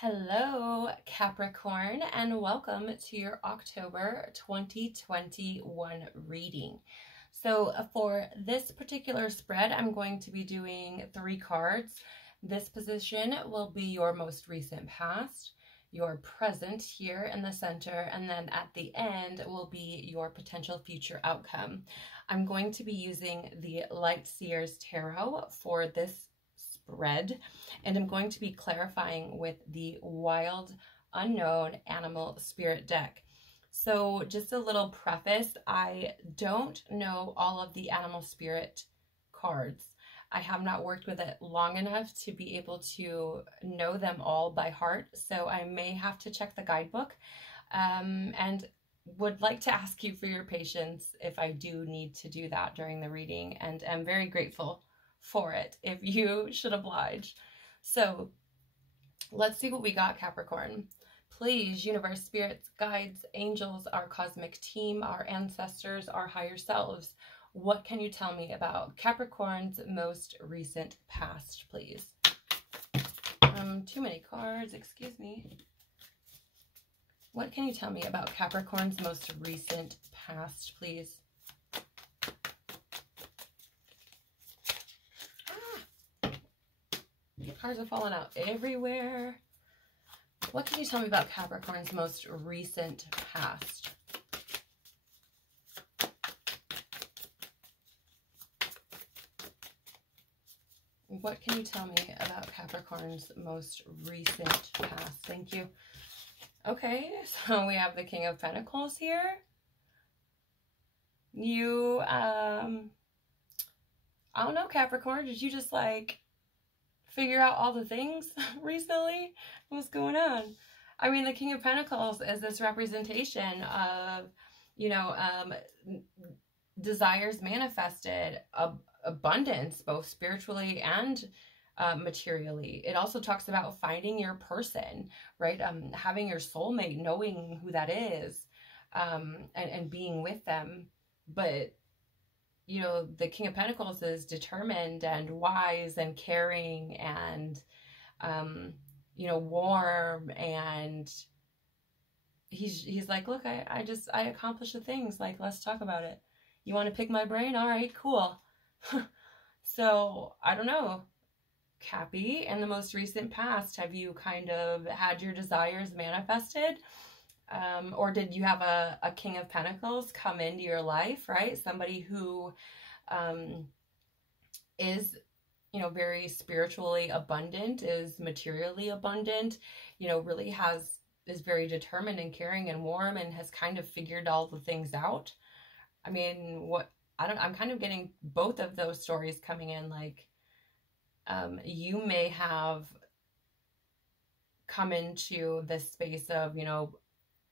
Hello, Capricorn, and welcome to your October 2021 reading. So for this particular spread, I'm going to be doing 3 cards. This position will be your most recent past, your present here in the center, and then at the end will be your potential future outcome. I'm going to be using the Light Seer's Tarot for this spread, and I'm going to be clarifying with the Wild Unknown Animal Spirit deck. So just a little preface, I don't know all of the animal spirit cards. I have not worked with it long enough to be able to know them all by heart, so I may have to check the guidebook, and would like to ask you for your patience if I do need to do that during the reading, and I'm very grateful for it if you should oblige. So let's see what we got, Capricorn. Please, universe, spirits, guides, angels, our cosmic team, our ancestors, our higher selves, what can you tell me about Capricorn's most recent past, please? Too many cards, excuse me. What can you tell me about Capricorn's most recent past, please? Cards are falling out everywhere. What can you tell me about Capricorn's most recent past? What can you tell me about Capricorn's most recent past? Thank you. Okay, so we have the King of Pentacles here. You, I don't know, Capricorn, did you just like figure out all the things recently? What's going on? I mean, the King of Pentacles is this representation of, you know, desires manifested, abundance, both spiritually and materially. It also talks about finding your person, right? Having your soulmate, knowing who that is, and being with them. But you know, the King of Pentacles is determined and wise and caring and, you know, warm, and he's like, look, I accomplished the things, like, let's talk about it. You want to pick my brain? All right, cool. So, I don't know, Cappy, in the most recent past, have you kind of had your desires manifested? Or did you have a King of Pentacles come into your life, right? Somebody who is, you know, very spiritually abundant, is materially abundant, you know, really is very determined and caring and warm and has kind of figured all the things out. I mean, I'm kind of getting both of those stories coming in, like, you may have come into this space of, you know,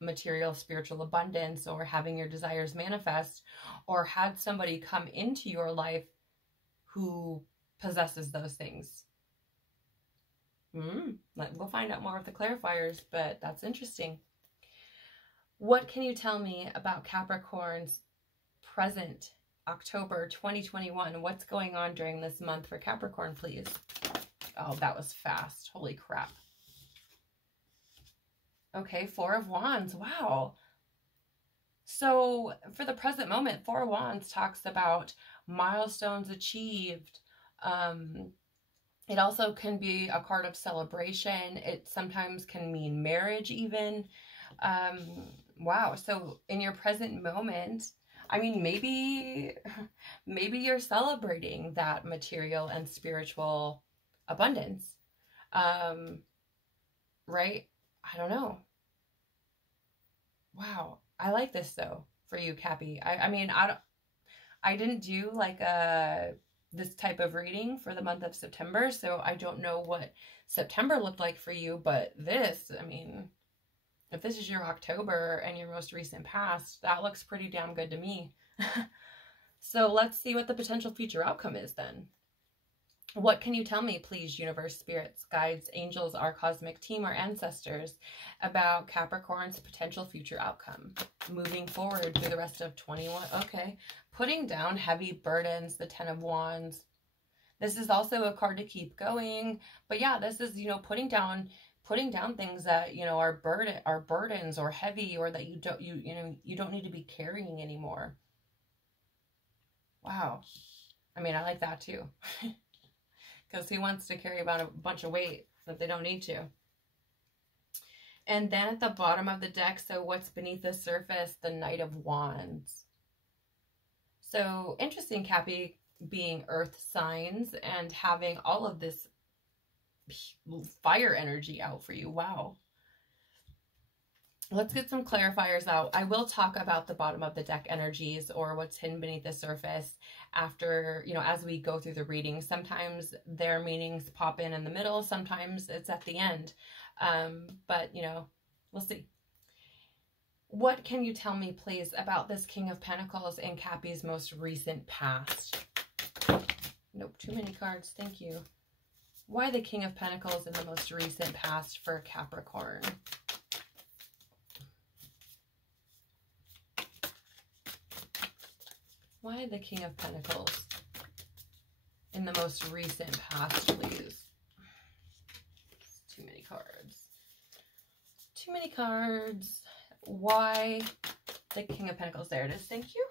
material spiritual abundance or having your desires manifest, or had somebody come into your life who possesses those things. We'll find out more with the clarifiers, but that's interesting. What can you tell me about Capricorn's present October 2021? What's going on during this month for Capricorn, please? Oh, that was fast. Holy crap. Okay, 4 of Wands. Wow. So for the present moment, 4 of Wands talks about milestones achieved. It also can be a card of celebration. It sometimes can mean marriage even. Wow. So in your present moment, I mean, maybe you're celebrating that material and spiritual abundance. Right? I don't know. Wow. I like this though for you, Cappy. I mean, I didn't do like this type of reading for the month of September, so I don't know what September looked like for you, but this, I mean, if this is your October and your most recent past, that looks pretty damn good to me. So let's see what the potential future outcome is then. What can you tell me, please, universe, spirits, guides, angels, our cosmic team, our ancestors, about Capricorn's potential future outcome moving forward through the rest of 21? Okay. Putting down heavy burdens, the 10 of Wands. This is also a card to keep going. But yeah, this is, you know, putting down putting down things that, you know, are burdens or heavy, or that you don't need to be carrying anymore. Wow. I mean, I like that too. Because he wants to carry about a bunch of weight that they don't need to. And then at the bottom of the deck, so what's beneath the surface? The Knight of Wands. So interesting, Cappy being earth signs and having all of this fire energy out for you. Wow. Let's get some clarifiers out. I will talk about the bottom of the deck energies, or what's hidden beneath the surface, after, you know, as we go through the reading. Sometimes their meanings pop in the middle. Sometimes it's at the end. But, you know, we'll see. What can you tell me, please, about this King of Pentacles in Cappy's most recent past? Nope, too many cards. Thank you. Why the King of Pentacles in the most recent past for Capricorn? Why the King of Pentacles in the most recent past, please? Too many cards. Too many cards. Why the King of Pentacles? There it is. Thank you.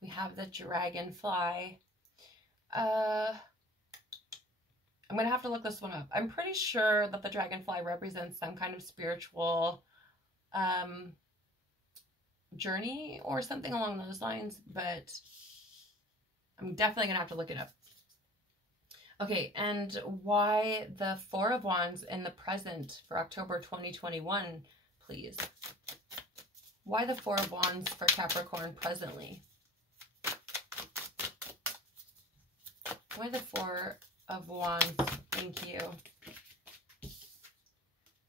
We have the Dragonfly. I'm going to have to look this one up. I'm pretty sure that the Dragonfly represents some kind of spiritual journey or something along those lines, but I'm definitely going to have to look it up. Okay, and why the Four of Wands in the present for October 2021, please? Why the Four of Wands for Capricorn presently? Why the Four of Wands? Thank you.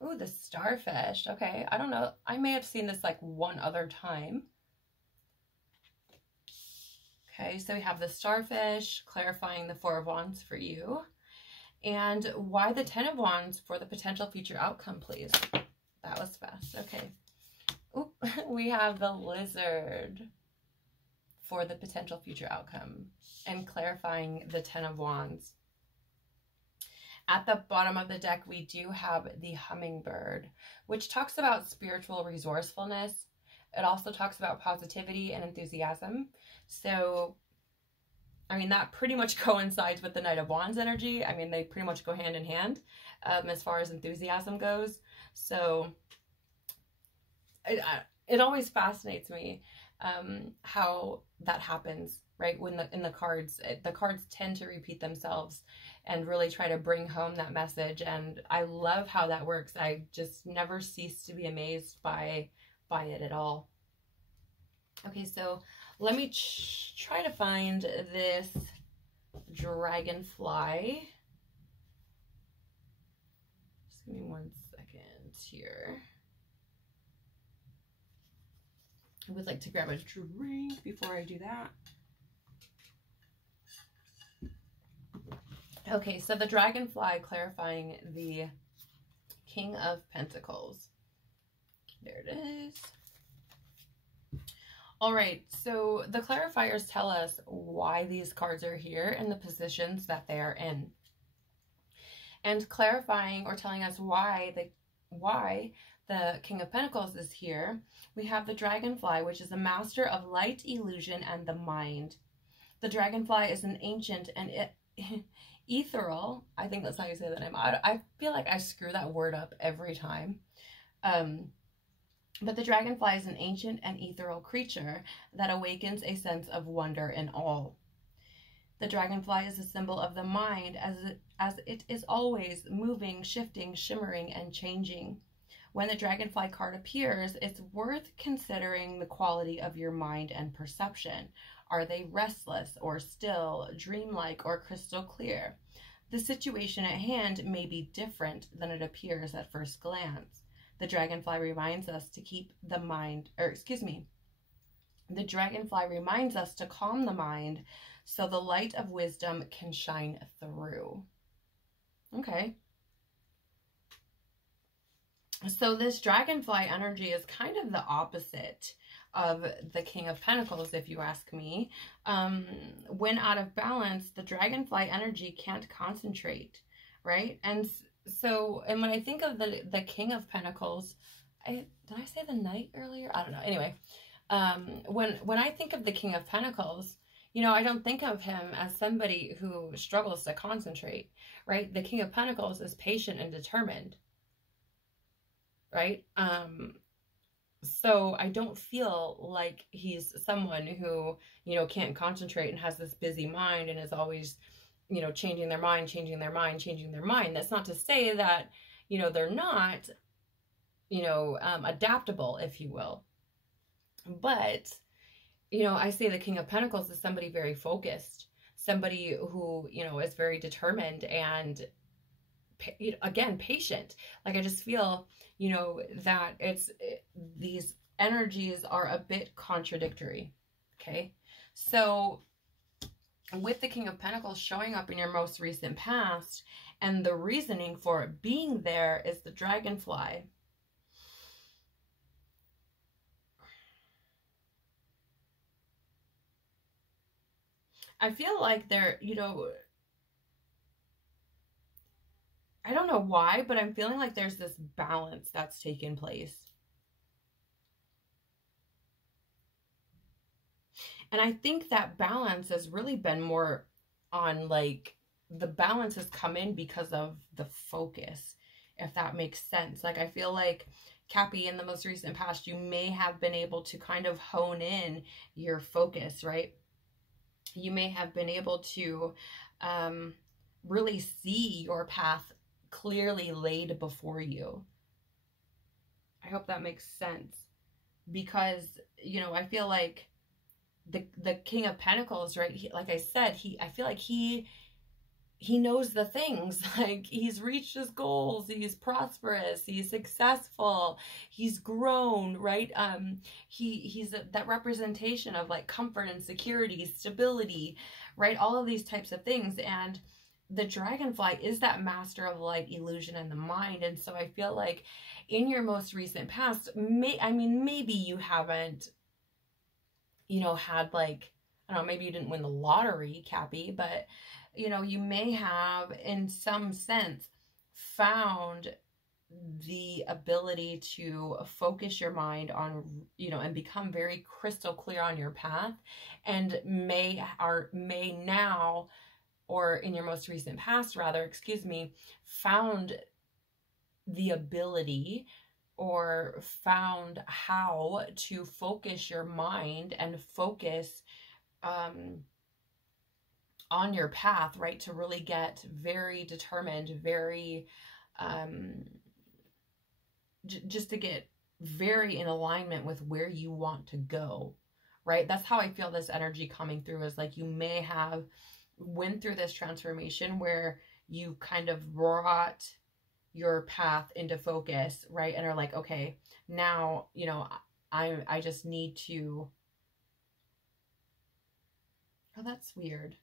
Ooh, the Starfish. Okay, I don't know. I may have seen this like one other time. Okay, so we have the Starfish, clarifying the Four of Wands for you. And why the Ten of Wands for the potential future outcome, please? That was fast. Okay. Oop, we have the Lizard for the potential future outcome, and clarifying the Ten of Wands. At the bottom of the deck, we do have the Hummingbird, which talks about spiritual resourcefulness. It also talks about positivity and enthusiasm. So, I mean, that pretty much coincides with the Knight of Wands energy. I mean, they pretty much go hand in hand as far as enthusiasm goes. So, it always fascinates me how that happens, right? When in the cards tend to repeat themselves and really try to bring home that message. And I love how that works. I just never cease to be amazed by it at all. Okay, so let me try to find this Dragonfly. Just give me 1 second here. I would like to grab a drink before I do that. Okay, so the Dragonfly clarifying the King of Pentacles. There it is. All right, so the clarifiers tell us why these cards are here and the positions that they are in. And clarifying or telling us why the King of Pentacles is here, we have the Dragonfly, which is a master of light, illusion, and the mind. The Dragonfly is an ancient and ethereal, I think that's how you say that name. I feel like I screw that word up every time. But the Dragonfly is an ancient and ethereal creature that awakens a sense of wonder in all. The Dragonfly is a symbol of the mind, as it is always moving, shifting, shimmering, and changing. When the Dragonfly card appears, it's worth considering the quality of your mind and perception. Are they restless or still, dreamlike or crystal clear? The situation at hand may be different than it appears at first glance. The Dragonfly reminds us to keep the mind, the Dragonfly reminds us to calm the mind so the light of wisdom can shine through. Okay. So this Dragonfly energy is kind of the opposite of the King of Pentacles, if you ask me. When out of balance, the Dragonfly energy can't concentrate, right? And So, and when I think of the King of Pentacles, did I say the Knight earlier? I don't know. Anyway, when I think of the King of Pentacles, you know, I don't think of him as somebody who struggles to concentrate, right? The King of Pentacles is patient and determined, right? So I don't feel like he's someone who, you know, can't concentrate and has this busy mind and is always, you know, changing their mind, changing their mind, changing their mind. That's not to say that, you know, they're not, you know, adaptable, if you will. But, you know, I say the King of Pentacles is somebody very focused, somebody who, you know, is very determined and, you know, again, patient. Like, I just feel, you know, that these energies are a bit contradictory. Okay. So with the King of Pentacles showing up in your most recent past, and the reasoning for it being there is the Dragonfly. I feel like they're, you know, I don't know why, but I'm feeling like there's this balance that's taken place. And I think that balance has really been more on, like, the balance has come in because of the focus, if that makes sense. Like, I feel like, Cappy, in the most recent past, you may have been able to kind of hone in your focus, right? You may have been able to really see your path clearly laid before you. I hope that makes sense. Because, you know, I feel like the King of Pentacles, right? Like I said, I feel like he knows the things. Like, he's reached his goals, he's prosperous, he's successful, he's grown, right? He's that representation of, like, comfort and security, stability, right? All of these types of things. And the Dragonfly is that master of light, illusion, and the mind. And so I feel like in your most recent past, maybe you haven't, you know, had, like, I don't know, maybe you didn't win the lottery, Cappy, but, you know, you may have, in some sense, found the ability to focus your mind on, you know, and become very crystal clear on your path, and may now, or in your most recent past, rather, excuse me, found the ability or found how to focus your mind and focus on your path, right? To really get very determined, very, just to get very in alignment with where you want to go, right? That's how I feel this energy coming through, is like you may have went through this transformation where you kind of brought your path into focus, right? And are like, okay, now, you know, I just need to, oh, that's weird.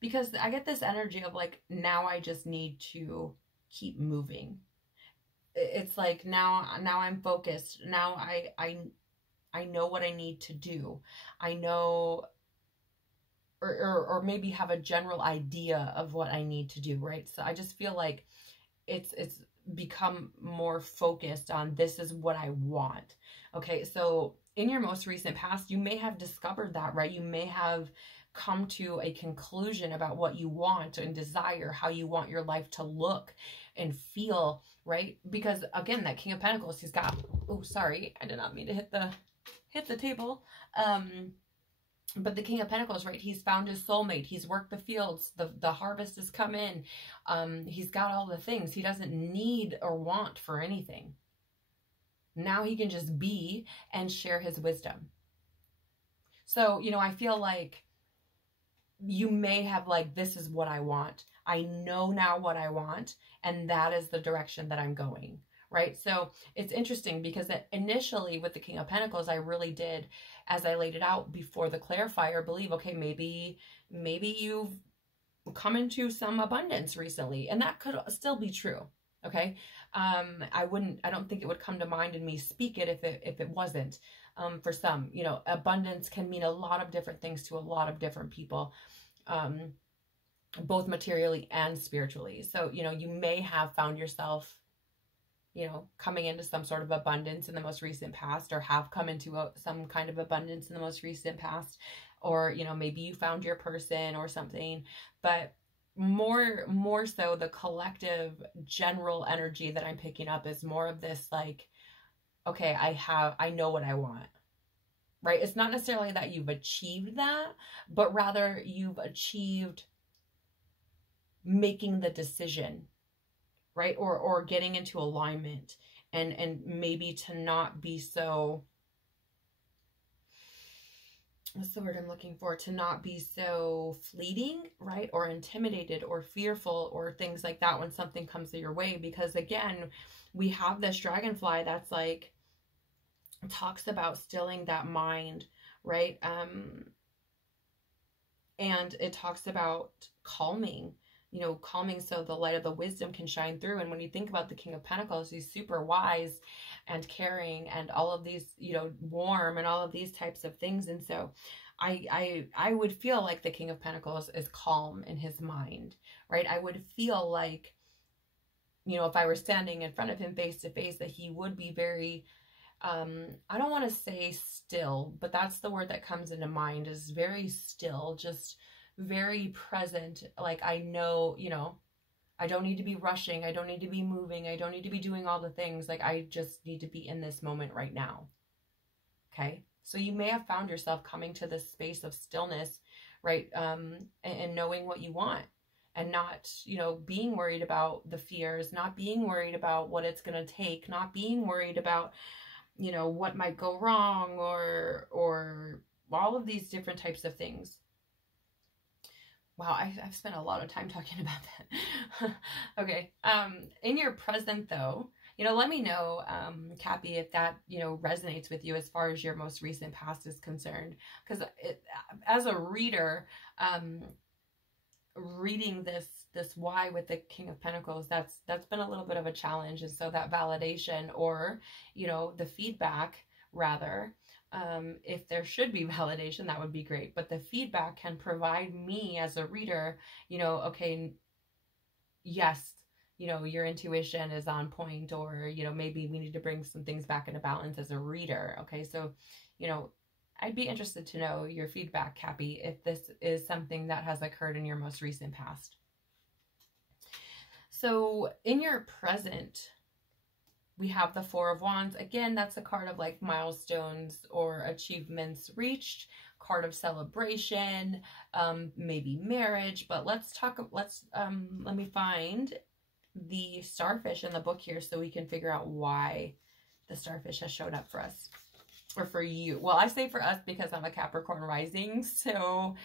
Because I get this energy of, like, now I just need to keep moving. It's like, now I'm focused. Now I know what I need to do. I know, or maybe have a general idea of what I need to do, right? So I just feel like it's become more focused on, this is what I want. Okay, so in your most recent past, you may have discovered that, right? You may have come to a conclusion about what you want and desire, how you want your life to look and feel, right? Because again, that King of Pentacles, he's got, oh, sorry, I did not mean to hit the table. But the King of Pentacles, right? He's found his soulmate. He's worked the fields. The harvest has come in. He's got all the things. He doesn't need or want for anything. Now he can just be and share his wisdom. So, you know, I feel like you may have, like, this is what I want. I know now what I want, and that is the direction that I'm going, right? So it's interesting because initially with the King of Pentacles, I really did, as I laid it out before the clarifier, believe, okay, maybe you've come into some abundance recently, and that could still be true. Okay. I don't think it would come to mind in me speak it if it wasn't. For some, you know, abundance can mean a lot of different things to a lot of different people. both materially and spiritually. So, you know, you may have found yourself, you know, coming into some sort of abundance in the most recent past, or have come into some kind of abundance in the most recent past, or, you know, maybe you found your person or something. But more so, the collective general energy that I'm picking up is more of this, like, okay, I know what I want, right? It's not necessarily that you've achieved that, but rather you've achieved making the decision, right? Or getting into alignment, and maybe to not be so, what's the word I'm looking for? To not be so fleeting, right? Or intimidated or fearful or things like that when something comes your way. Because again, we have this dragonfly that's like, talks about stilling that mind, right? And it talks about calming, you know, calming so the light of the wisdom can shine through. And when you think about the King of Pentacles, he's super wise and caring and all of these, you know, warm and all of these types of things. And so I would feel like the King of Pentacles is calm in his mind, right? I would feel like, you know, if I were standing in front of him face to face, that he would be very, I don't want to say still, but that's the word that comes into mind, is very still, just very present. Like, I know, you know, I don't need to be rushing. I don't need to be moving. I don't need to be doing all the things. Like, I just need to be in this moment right now. Okay. So you may have found yourself coming to this space of stillness, right? And knowing what you want, and not, you know, being worried about the fears, not being worried about what it's going to take, not being worried about, you know, what might go wrong, or all of these different types of things. Wow, I've spent a lot of time talking about that. Okay. In your present though, you know, let me know, Cappy, if that, you know, resonates with you as far as your most recent past is concerned. Because as a reader, reading this why with the King of Pentacles, that's been a little bit of a challenge. And so that validation, or, you know, the feedback rather, if there should be validation, that would be great. But the feedback can provide me as a reader, you know, okay, yes, you know, your intuition is on point, or, you know, maybe we need to bring some things back into balance as a reader. Okay. So, you know, I'd be interested to know your feedback, Cappy, if this is something that has occurred in your most recent past. So in your present, we have the Four of Wands. Again, that's a card of like milestones or achievements reached, card of celebration, maybe marriage. But let me find the starfish in the book here so we can figure out why the starfish has showed up for us. Or for you. Well, I say for us because I'm a Capricorn rising. So,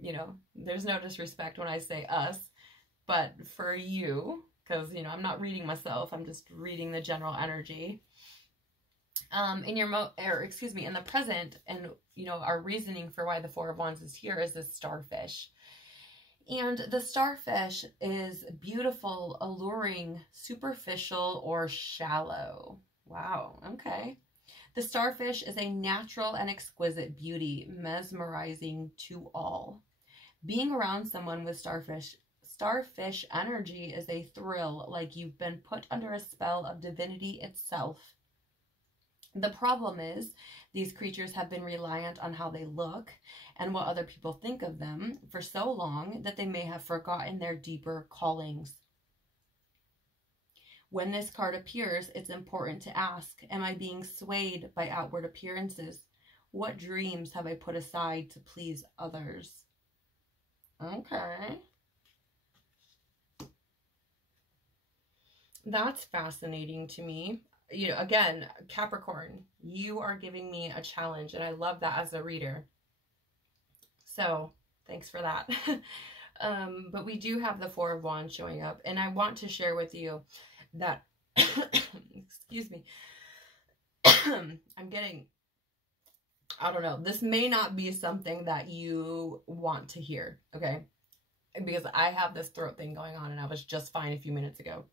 you know, there's no disrespect when I say us. But for you, because, you know, I'm not reading myself. I'm just reading the general energy. In your in the present, and, you know, our reasoning for why the Four of Wands is here is this starfish. And the starfish is beautiful, alluring, superficial, or shallow. Wow. Okay. The starfish is a natural and exquisite beauty, mesmerizing to all. Being around someone with starfish energy is a thrill, like you've been put under a spell of divinity itself. The problem is, these creatures have been reliant on how they look and what other people think of them for so long that they may have forgotten their deeper callings. When this card appears, it's important to ask, am I being swayed by outward appearances? What dreams have I put aside to please others? Okay. That's fascinating to me. You know, again, Capricorn, you are giving me a challenge, and I love that as a reader. So thanks for that. But we do have the Four of Wands showing up, and I want to share with you that, excuse me, I'm getting, I don't know, this may not be something that you want to hear, okay? Because I have this throat thing going on, and I was just fine a few minutes ago.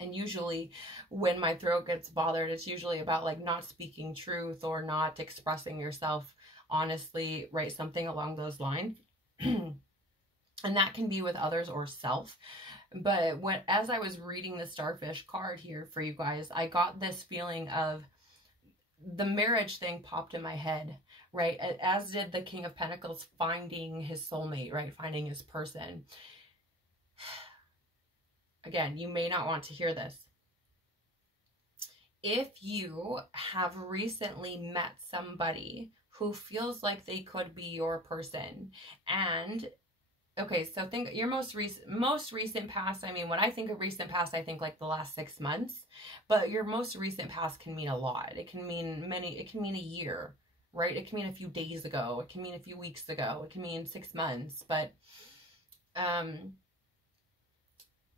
And usually when my throat gets bothered, it's usually about like not speaking truth or not expressing yourself honestly, right? Something along those lines. And that can be with others or self. But as I was reading the starfish card here for you guys, I got this feeling of the marriage thing popped in my head, right? As did the King of Pentacles finding his soulmate, right? Finding his person. Again, you may not want to hear this. If you have recently met somebody who feels like they could be your person, and okay, so think your most recent past. I mean, when I think of recent past, I think like the last 6 months, but your most recent past can mean a lot. It can mean it can mean a year, right? It can mean a few days ago. It can mean a few weeks ago. It can mean 6 months. But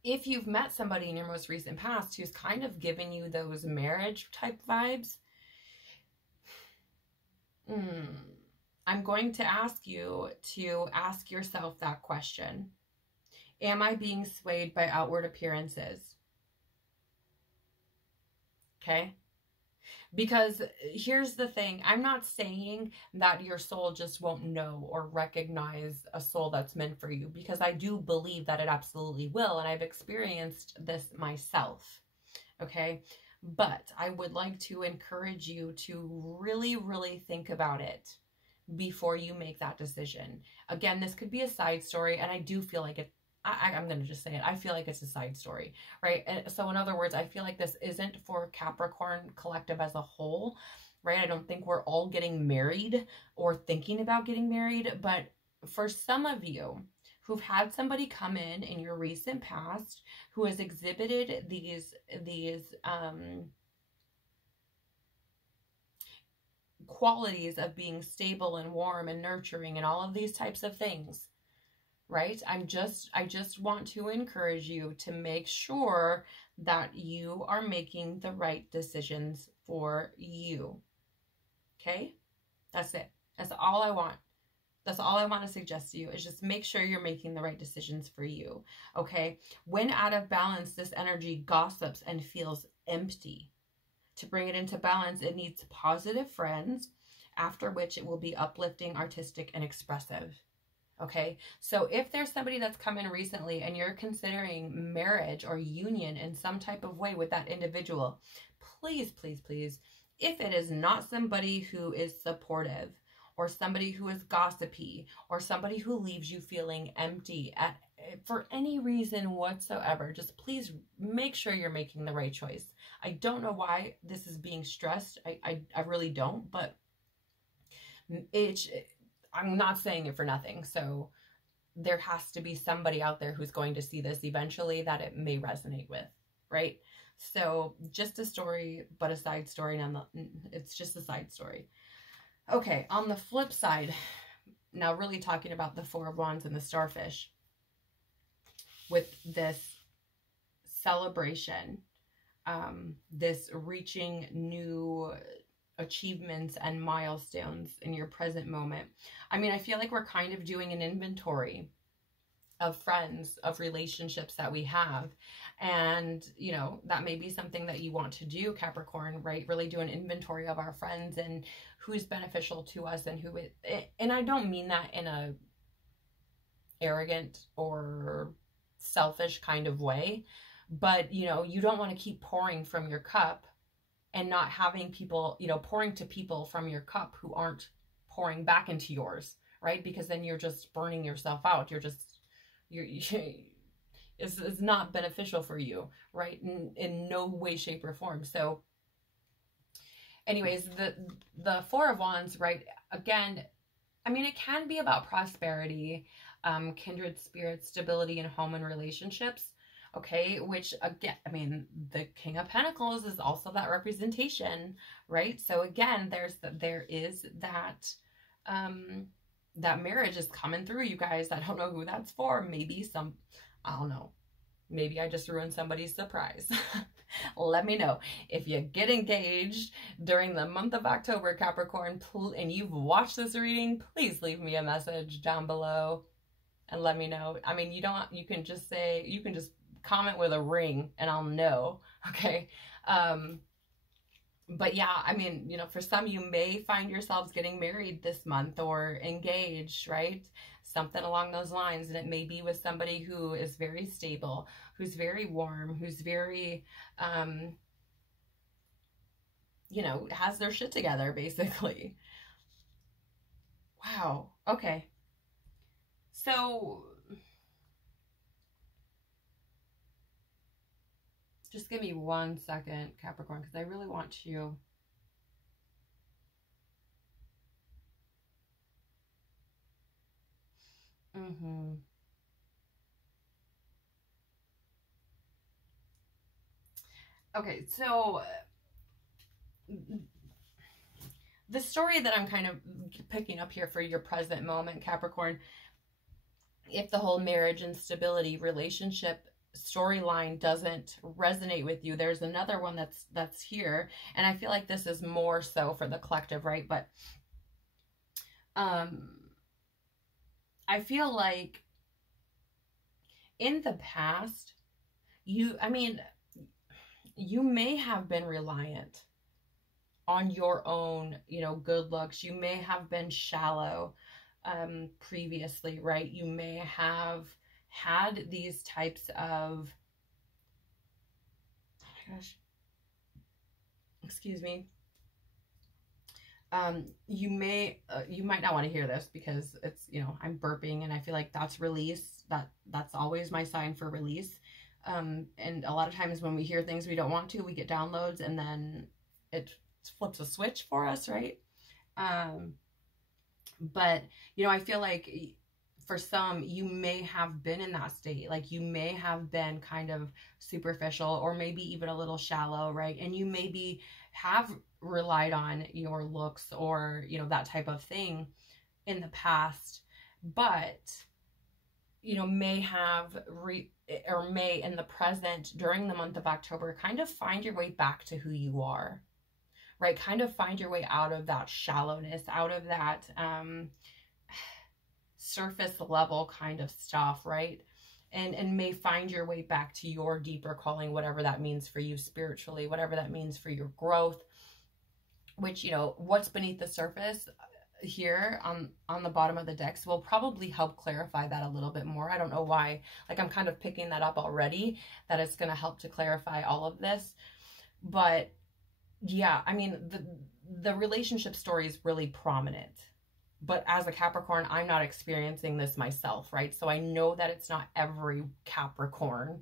if you've met somebody in your most recent past who's kind of given you those marriage type vibes, I'm going to ask you to ask yourself that question. Am I being swayed by outward appearances? Okay? Because here's the thing. I'm not saying that your soul just won't know or recognize a soul that's meant for you, because I do believe that it absolutely will, and I've experienced this myself. Okay? But I would like to encourage you to really, really think about it before you make that decision. Again, this could be a side story, and I do feel like it, I'm going to just say it, I feel like it's a side story, right? And so in other words, I feel like this isn't for Capricorn collective as a whole, right? I don't think we're all getting married or thinking about getting married, but for some of you who've had somebody come in your recent past who has exhibited these qualities of being stable and warm and nurturing and all of these types of things, right? I just want to encourage you to make sure that you are making the right decisions for you. Okay? That's it. That's all I want. That's all I want to suggest to you, is just make sure you're making the right decisions for you. Okay? When out of balance, this energy gossips and feels empty. To bring it into balance, it needs positive friends, after which it will be uplifting, artistic, and expressive. Okay? So if there's somebody that's come in recently and you're considering marriage or union in some type of way with that individual, please, please, please, if it is not somebody who is supportive, or somebody who is gossipy, or somebody who leaves you feeling empty for any reason whatsoever, just please make sure you're making the right choice. I don't know why this is being stressed. I really don't, but I'm not saying it for nothing. So there has to be somebody out there who's going to see this eventually that it may resonate with, right? So just a story, but a side story. It's just a side story. Okay, on the flip side, now really talking about the Four of Wands and the starfish, with this celebration, this reaching new achievements and milestones in your present moment. I mean, I feel like we're kind of doing an inventory of friends, of relationships that we have. And, you know, that may be something that you want to do, Capricorn, right? Really do an inventory of our friends and who's beneficial to us and who it, and I don't mean that in a arrogant or selfish kind of way, but, you know, you don't want to keep pouring from your cup and not having people, you know, pouring to people from your cup who aren't pouring back into yours, right? Because then you're just burning yourself out. It's not beneficial for you, right? In no way, shape, or form. So anyways, the Four of Wands, right? Again, I mean, it can be about prosperity, kindred spirits, stability in home and relationships. Okay, which again, I mean, the King of Pentacles is also that representation, right? So again, there is that that marriage is coming through, you guys. I don't know who that's for. Maybe I don't know. Maybe I just ruined somebody's surprise. Let me know. If you get engaged during the month of October, Capricorn, and you've watched this reading, please leave me a message down below and let me know. I mean, you can just comment with a ring and I'll know. Okay. But yeah, I mean, you know, for some, you may find yourselves getting married this month or engaged, right? something along those lines. And it may be with somebody who is very stable, who's very warm, who's very, you know, has their shit together, basically. Wow. Okay. So just give me 1 second, Capricorn, because I really want to. Okay, so the story that I'm kind of picking up here for your present moment, Capricorn, if the whole marriage and stability relationship storyline doesn't resonate with you, there's another one that's here, and I feel like this is more so for the collective, right? But I feel like in the past, you may have been reliant on your own, you know, good looks. You may have been shallow previously, right? You may have had these types of, oh my gosh, excuse me. You might not want to hear this because it's, you know, I'm burping, and I feel like that's release. That's always my sign for release. And a lot of times when we hear things we don't want to, we get downloads, and then it flips a switch for us, right? But, you know, I feel like for some, you may have been in that state. Like, you may have been kind of superficial, or maybe even a little shallow, right? And you maybe have relied on your looks, or, you know, that type of thing in the past, but, you know, may in the present, during the month of October, kind of find your way back to who you are, right? Kind of find your way out of that shallowness, out of that surface level kind of stuff, right? And may find your way back to your deeper calling, whatever that means for you spiritually, whatever that means for your growth, which, you know, what's beneath the surface here on the bottom of the decks will probably help clarify that a little bit more. I don't know why, like, I'm kind of picking that up already, that it's going to help to clarify all of this. But yeah, I mean, the relationship story is really prominent, but as a Capricorn, I'm not experiencing this myself, right? So I know that it's not every Capricorn,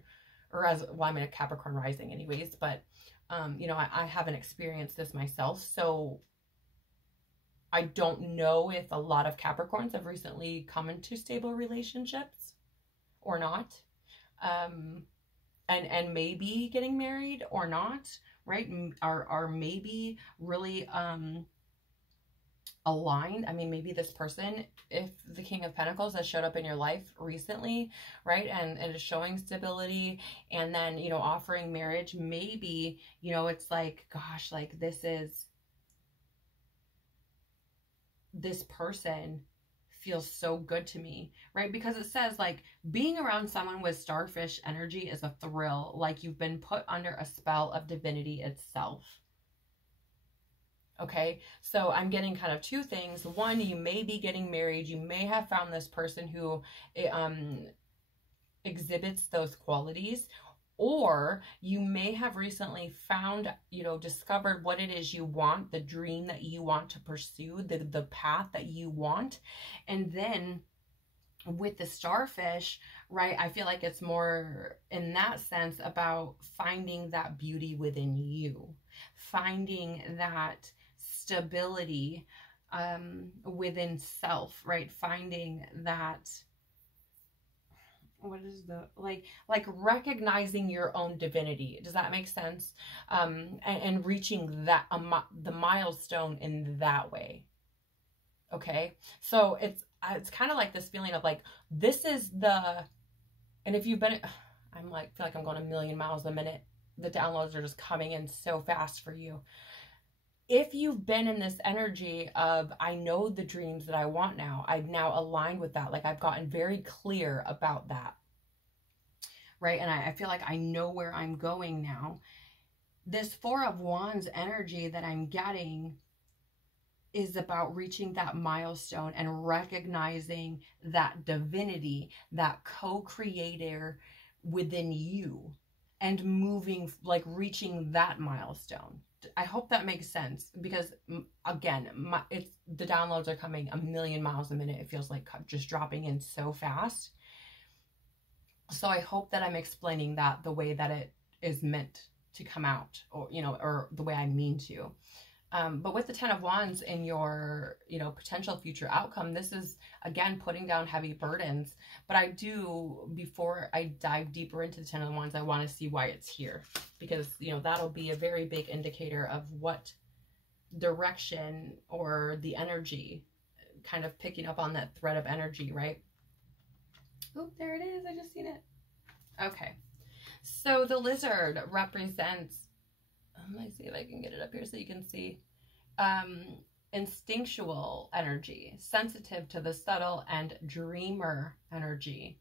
or well, I'm in a Capricorn rising anyways, but you know, I haven't experienced this myself, so I don't know if a lot of Capricorns have recently come into stable relationships or not, and maybe getting married or not, right? Are maybe really aligned. I mean, maybe this person, if the King of Pentacles has showed up in your life recently, right, and is showing stability, and then, you know, offering marriage, maybe, you know, it's like, gosh, like, this person feels so good to me, right? Because it says, like, being around someone with starfish energy is a thrill, like you've been put under a spell of divinity itself. Okay, so I'm getting kind of two things. One, you may be getting married. You may have found this person who exhibits those qualities, or you may have recently found, you know, discovered what it is you want, the dream that you want to pursue, the path that you want. And then with the starfish, right, I feel like it's more in that sense about finding that beauty within you, finding that stability within self, right? Finding that, what is the, like recognizing your own divinity. Does that make sense? And reaching that, the milestone in that way. Okay. So it's kind of like this feeling of like, this is the, and if you've been, I'm like, feel like I'm going a million miles a minute. The downloads are just coming in so fast for you. If you've been in this energy of, I know the dreams that I want now, I've now aligned with that. Like, I've gotten very clear about that, right? And I feel like I know where I'm going now. This Four of Wands energy that I'm getting is about reaching that milestone and recognizing that divinity, that co-creator within you, and moving, like reaching that milestone. I hope that makes sense, because again, the downloads are coming a million miles a minute. It feels like just dropping in so fast. So I hope that I'm explaining that the way that it is meant to come out, or, you know, or the way I mean to. But with the 10 of Wands in your, you know, potential future outcome, this is, again, putting down heavy burdens. But I do, before I dive deeper into the 10 of Wands, I want to see why it's here. Because, you know, that'll be a very big indicator of what direction or the energy, kind of picking up on that thread of energy, right? Oh, there it is. I just seen it. Okay. So the lizard represents, let me see if I can get it up here so you can see, instinctual energy, sensitive to the subtle, and dreamer energy.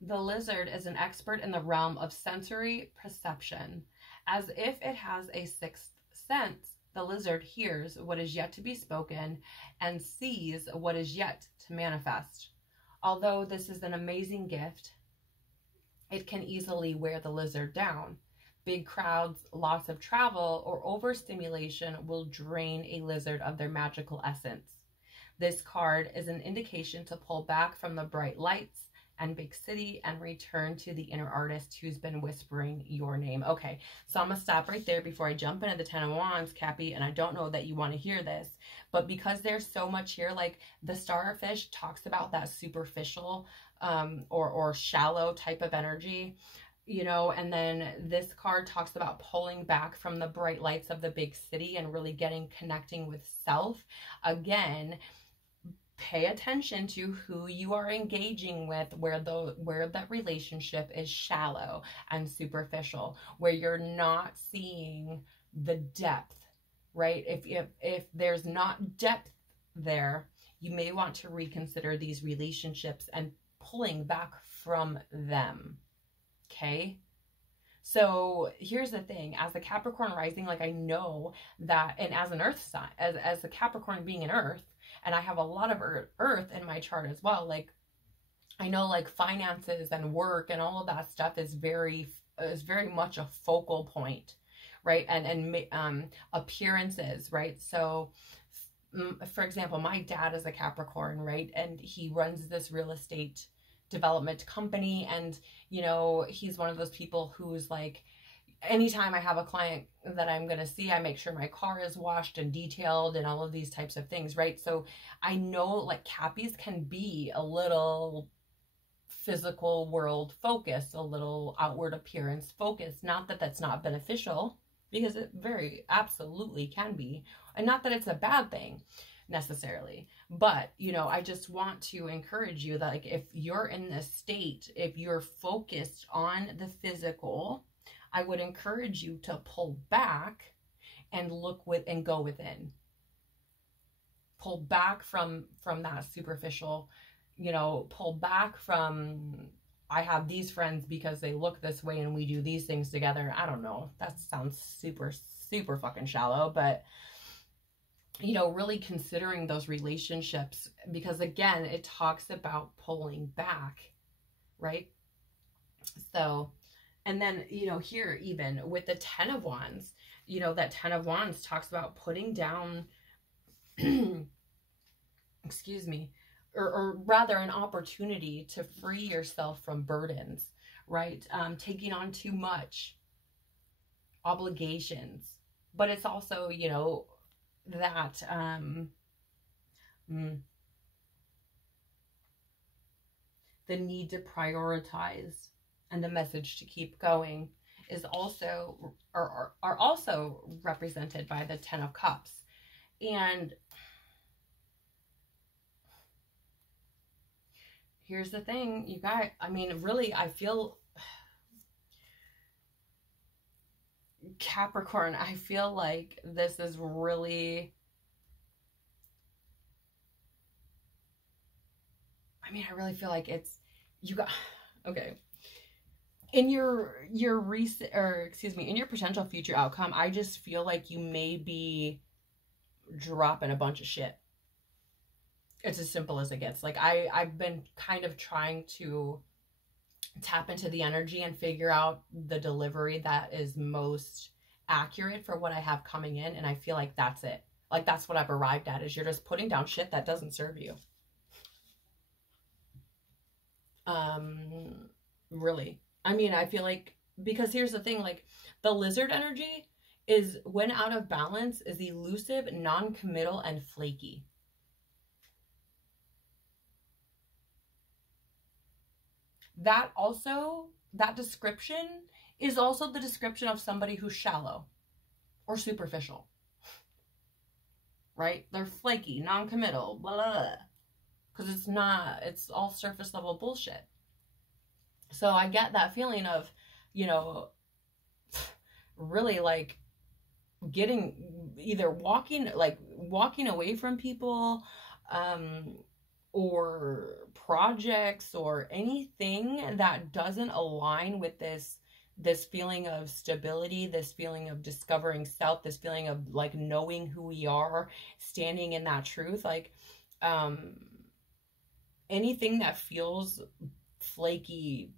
The lizard is an expert in the realm of sensory perception. As if it has a sixth sense, the lizard hears what is yet to be spoken and sees what is yet to manifest. Although this is an amazing gift, it can easily wear the lizard down. Big crowds, lots of travel, or overstimulation will drain a lizard of their magical essence. This card is an indication to pull back from the bright lights and big city and return to the inner artist who's been whispering your name. Okay, so I'm going to stop right there before I jump into the 10 of Wands, Cappy, and I don't know that you want to hear this, but because there's so much here, like the starfish talks about that superficial or shallow type of energy, you know, and then this card talks about pulling back from the bright lights of the big city and really connecting with self. Again, pay attention to who you are engaging with, where that relationship is shallow and superficial, where you're not seeing the depth, right? If there's not depth there, you may want to reconsider these relationships and pulling back from them. Okay, so here's the thing, as a Capricorn rising, like I know that, and as an earth sign, as a Capricorn being an earth, and I have a lot of earth in my chart as well, like I know like finances and work and all of that stuff is very much a focal point, right? And appearances, right? So for example, my dad is a Capricorn, right? And he runs this real estate development company, and you know, he's one of those people who's like, anytime I have a client that I'm going to see, I make sure my car is washed and detailed and all of these types of things, right? So I know like Cappies can be a little physical world focused, a little outward appearance focused. Not that that's not beneficial, because it very absolutely can be, and not that it's a bad thing necessarily, but you know, I just want to encourage you that like if you're in this state, if you're focused on the physical, I would encourage you to pull back and and go within. Pull back from that superficial, you know, pull back from, I have these friends because they look this way and we do these things together. I don't know, that sounds super fucking shallow, but you know, really considering those relationships, because again, it talks about pulling back, right? So, and then, you know, here, even with the 10 of Wands, you know, that 10 of Wands talks about putting down, excuse me, or rather an opportunity to free yourself from burdens, right? Taking on too much obligations, but it's also, you know, that the need to prioritize and the message to keep going is also are also represented by the 10 of Cups. And here's the thing, you guys, I mean, really, I feel Capricorn, I feel like this is really, I mean, I really feel like it's, you got, okay, in your recent, or excuse me, in your potential future outcome, I just feel like you may be dropping a bunch of shit. It's as simple as it gets. Like, I've been kind of trying to tap into the energy and figure out the delivery that is most accurate for what I have coming in. And I feel like that's it. Like, that's what I've arrived at, is you're just putting down shit that doesn't serve you. Really. I mean, I feel like, because here's the thing, like, the lizard energy is, when out of balance, is elusive, non-committal, and flaky. That also, that description is also the description of somebody who's shallow or superficial, right? They're flaky, non-committal, blah, blah, blah. Because it's not, it's all surface level bullshit. So I get that feeling of, you know, really like getting, either walking away from people, or projects, or anything that doesn't align with this feeling of stability, this feeling of discovering self, this feeling of like knowing who we are, standing in that truth. Like, anything that feels flaky,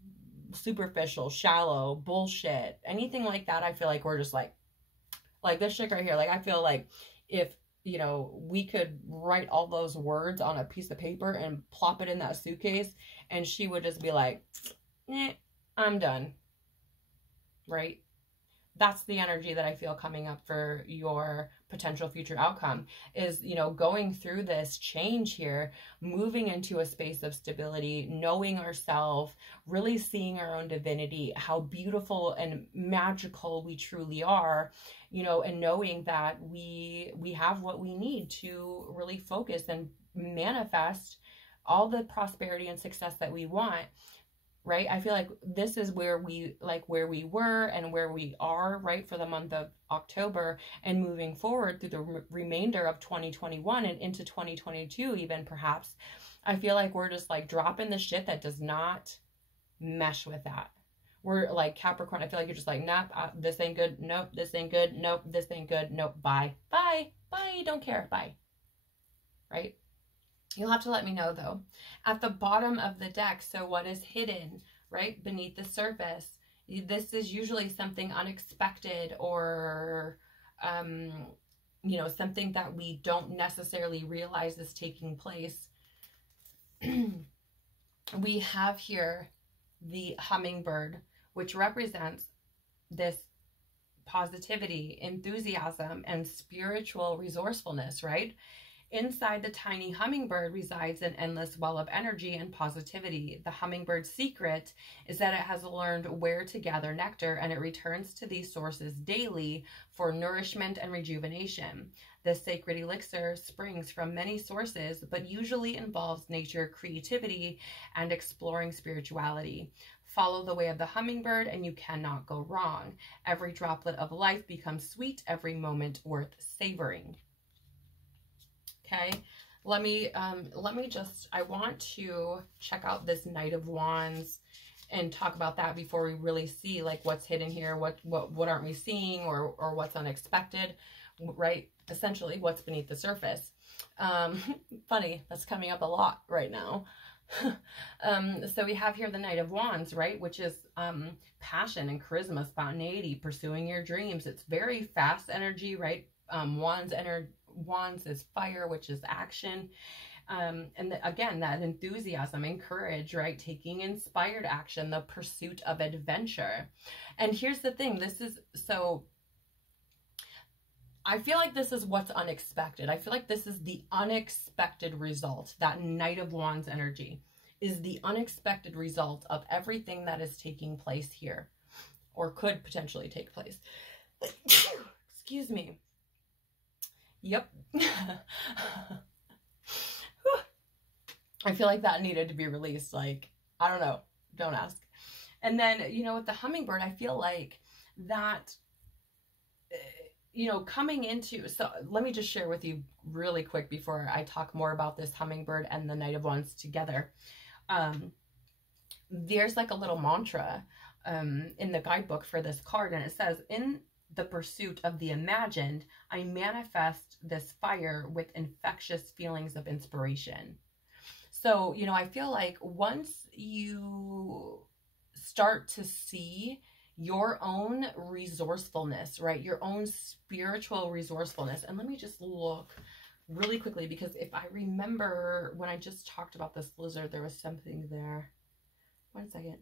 superficial, shallow, bullshit, anything like that, I feel like we're just like this shit right here. Like, I feel like if, you know, we could write all those words on a piece of paper and plop it in that suitcase, and she would just be like, I'm done. Right? That's the energy that I feel coming up for your potential future outcome, is, you know, going through this change here, moving into a space of stability, knowing ourselves, really seeing our own divinity, how beautiful and magical we truly are, you know, and knowing that we have what we need to really focus and manifest all the prosperity and success that we want. Right? I feel like this is where we were and where we are, right, for the month of October, and moving forward through the remainder of 2021 and into 2022 even, perhaps. I feel like we're just like dropping the shit that does not mesh with that. We're like Capricorn. I feel like you're just like, nope, this ain't good. Nope, this ain't good. Nope, this ain't good. Nope, bye. Bye. Bye. Don't care. Bye. Right? You'll have to let me know, though. At the bottom of the deck, so what is hidden, right, beneath the surface? This is usually something unexpected, or, you know, something that we don't necessarily realize is taking place. We have here the hummingbird, which represents this positivity, enthusiasm, and spiritual resourcefulness, right? Inside the tiny hummingbird resides an endless well of energy and positivity. The hummingbird's secret is that it has learned where to gather nectar, and it returns to these sources daily for nourishment and rejuvenation. This sacred elixir springs from many sources, but usually involves nature, creativity, and exploring spirituality. Follow the way of the hummingbird and you cannot go wrong. Every droplet of life becomes sweet, every moment worth savoring. Okay, let me just, I want to check out this Knight of Wands and talk about that before we really see like what's hidden here, what aren't we seeing, or what's unexpected, right? Essentially, what's beneath the surface. Funny, that's coming up a lot right now. So we have here the Knight of Wands, right? Which is passion and charisma, spontaneity, pursuing your dreams. It's very fast energy, right? Wands is fire, which is action. And again, that enthusiasm and courage, right? Taking inspired action, the pursuit of adventure. And here's the thing, this is, so I feel like this is what's unexpected. I feel like this is the unexpected result. That Knight of Wands energy is the unexpected result of everything that is taking place here, or could potentially take place. Excuse me. Yep. I feel like that needed to be released. Like, I don't know. Don't ask. And then, you know, with the hummingbird, I feel like that, you know, coming into, so let me just share with you really quick before I talk more about this hummingbird and the Knight of Wands together. There's like a little mantra in the guidebook for this card, and it says, in the pursuit of the imagined, I manifest this fire with infectious feelings of inspiration. So, you know, I feel like once you start to see your own resourcefulness, right? Your own spiritual resourcefulness. And let me just look really quickly, because if I remember when I just talked about this lizard, there was something there. 1 second.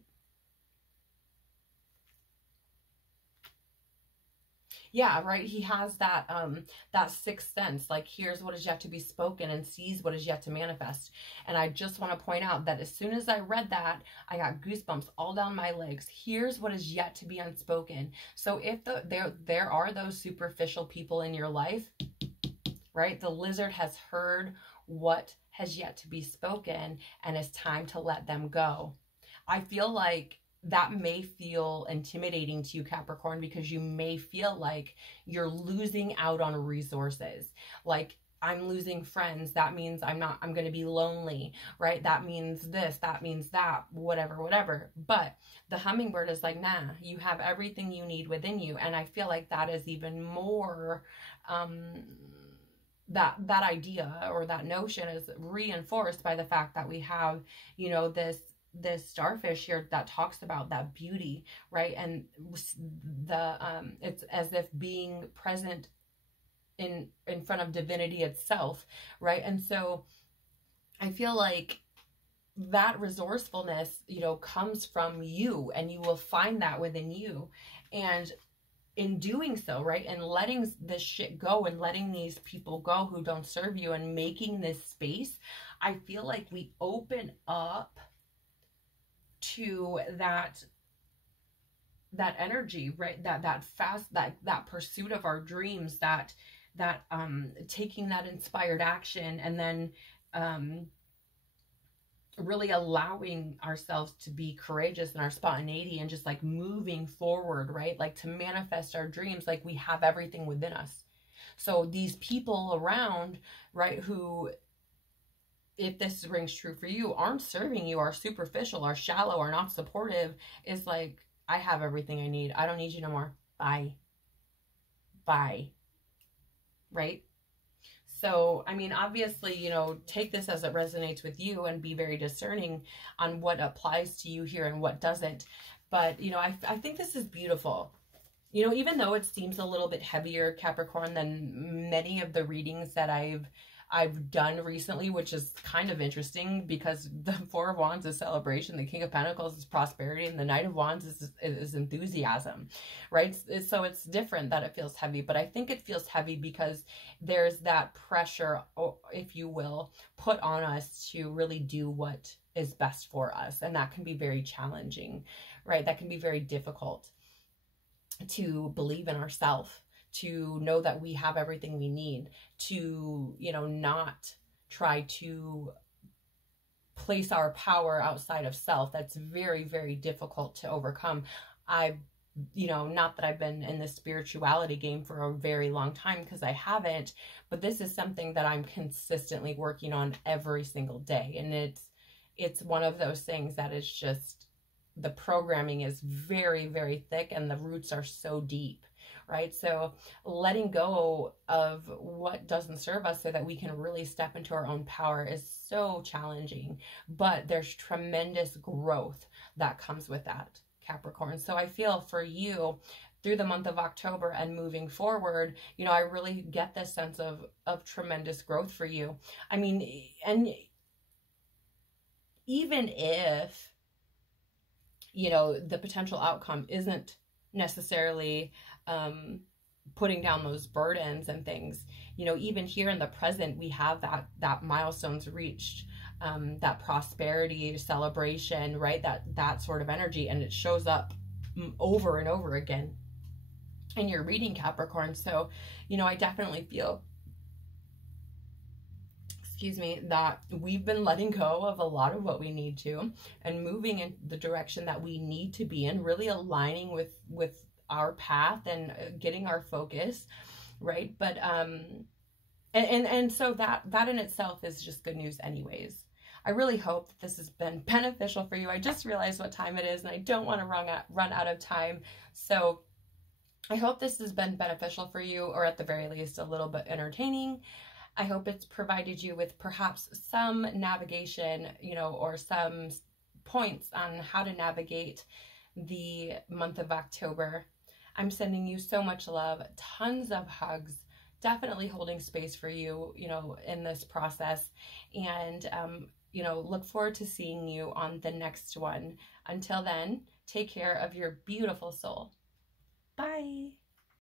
Yeah, right. He has that that sixth sense, like hears what is yet to be spoken and sees what is yet to manifest. And I just want to point out that as soon as I read that, I got goosebumps all down my legs. Here's what is yet to be unspoken. So if there are those superficial people in your life, right? The lizard has heard what has yet to be spoken, and it's time to let them go. I feel like that may feel intimidating to you, Capricorn, because you may feel like you're losing out on resources. Like, I'm losing friends. That means I'm going to be lonely, right? That means this, that means that, whatever, whatever. But the hummingbird is like, nah, you have everything you need within you. And I feel like that is even more, that idea or that notion is reinforced by the fact that we have, you know, this starfish here that talks about that beauty, right? And the it's as if being present in front of divinity itself, right? And so I feel like that resourcefulness, you know, comes from you, and you will find that within you. And in doing so, right, and letting this shit go and letting these people go who don't serve you and making this space, I feel like we open up to that energy, right? That pursuit of our dreams, that taking that inspired action, and then really allowing ourselves to be courageous in our spontaneity and just like moving forward, right? Like to manifest our dreams, like we have everything within us. So these people around, right, who, if this rings true for you, aren't serving you, are superficial, are shallow, are not supportive, is like, I have everything I need. I don't need you no more. Bye. Bye. Right? So, I mean, obviously, you know, take this as it resonates with you and be very discerning on what applies to you here and what doesn't. But, you know, I think this is beautiful. You know, even though it seems a little bit heavier, Capricorn, than many of the readings that I've done recently, which is kind of interesting because the Four of Wands is celebration, the King of Pentacles is prosperity, and the Knight of Wands is enthusiasm, right? So it's different that it feels heavy, but I think it feels heavy because there's that pressure, if you will, put on us to really do what is best for us, and that can be very challenging, right? That can be very difficult to believe in ourselves, to know that we have everything we need, to, you know, not try to place our power outside of self. That's very, very difficult to overcome. You know, not that I've been in the spirituality game for a very long time, because I haven't, but this is something that I'm consistently working on every single day. And it's one of those things that is just, the programming is very, very thick and the roots are so deep. Right? So letting go of what doesn't serve us so that we can really step into our own power is so challenging, but there's tremendous growth that comes with that, Capricorn. So I feel for you through the month of October and moving forward, you know, I really get this sense of tremendous growth for you. I mean, and even if, you know, the potential outcome isn't necessarily putting down those burdens and things, you know, even here in the present, we have that milestones reached, that prosperity, celebration, right? That sort of energy, and it shows up over and over again in your reading, Capricorn. So, you know, I definitely feel, excuse me, that we've been letting go of a lot of what we need to and moving in the direction that we need to be in, really aligning with our path and getting our focus, right? But and so that in itself is just good news anyways. I really hope that this has been beneficial for you. I just realized what time it is and I don't want to run out of time. So I hope this has been beneficial for you, or at the very least, a little bit entertaining. I hope it's provided you with perhaps some navigation, or some points on how to navigate the month of October. I'm sending you so much love, tons of hugs, definitely holding space for you, in this process. And, look forward to seeing you on the next one. Until then, take care of your beautiful soul. Bye.